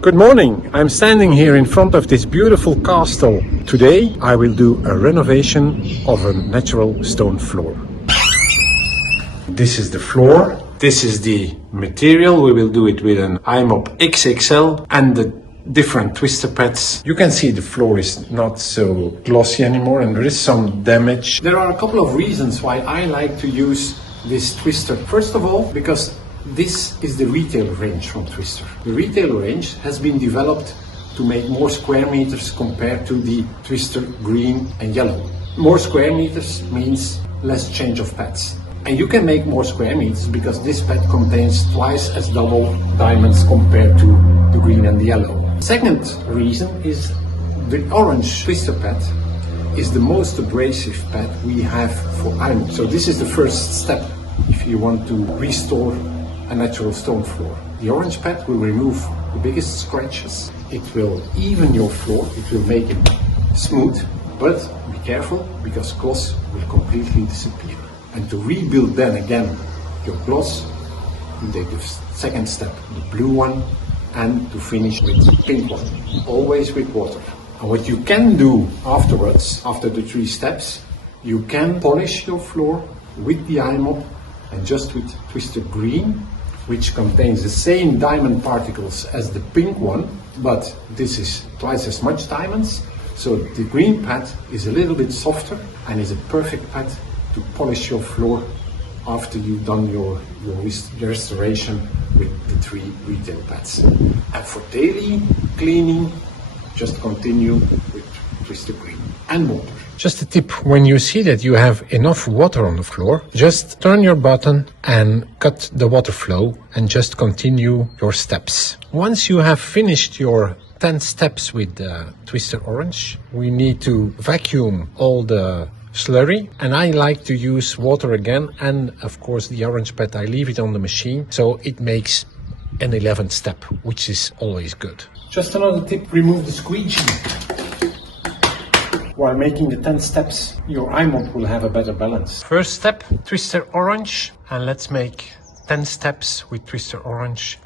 Good morning, I'm standing here in front of this beautiful castle. Today I will do a renovation of a natural stone floor. This is the floor, this is the material. We will do it with an i-mop XXL and the different twister pads. You can see the floor is not so glossy anymore and there is some damage. There are a couple of reasons why I like to use this twister. First of all, because this is the retail range from Twister. The retail range has been developed to make more square meters compared to the Twister green and yellow. More square meters means less change of pads. And you can make more square meters because this pad contains twice as double diamonds compared to the green and the yellow. Second reason is the orange Twister pad is the most abrasive pad we have for i-mop. So this is the first step if you want to restore a natural stone floor. The orange pad will remove the biggest scratches. It will even your floor, it will make it smooth, but be careful because gloss will completely disappear. And to rebuild then again your gloss, you take the second step, the blue one, and to finish with the pink one, always with water. And what you can do afterwards, after the 3 steps, you can polish your floor with the i-mop and just with Twister green, which contains the same diamond particles as the pink one, but this is twice as much diamonds. So the green pad is a little bit softer and is a perfect pad to polish your floor after you've done your restoration with the 3 retail pads. And for daily cleaning, just continue with Twister green and water. Just a tip, when you see that you have enough water on the floor, just turn your button and cut the water flow and just continue your steps. Once you have finished your 10 steps with the Twister orange, we need to vacuum all the slurry, and I like to use water again, and of course the orange pad, I leave it on the machine so it makes an 11th step, which is always good. Just another tip, remove the squeegee. While making the 10 steps, your i-mop will have a better balance. First step, Twister orange, and let's make 10 steps with Twister orange.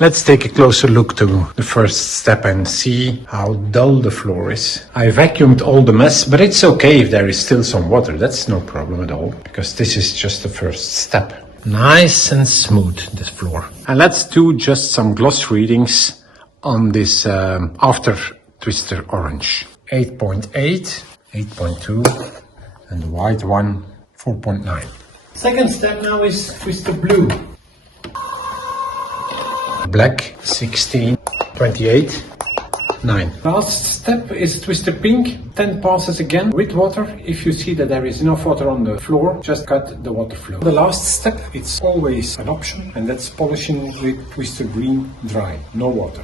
Let's take a closer look to the first step and see how dull the floor is. I vacuumed all the mess, but it's okay if there is still some water. That's no problem at all, because this is just the first step. Nice and smooth, this floor. And let's do just some gloss readings on this after Twister orange. 8.8, 8.2, and the white one 4.9. Second step now is Twister blue. Black 16, 28, 9. Last step is Twister pink. 10 passes again with water. If you see that there is enough water on the floor, just cut the water flow. The last step, it's always an option, and that's polishing with Twister green dry, no water.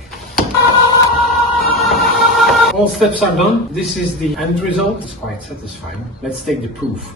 All steps are done. This is the end result. It's quite satisfying. Let's take the proof.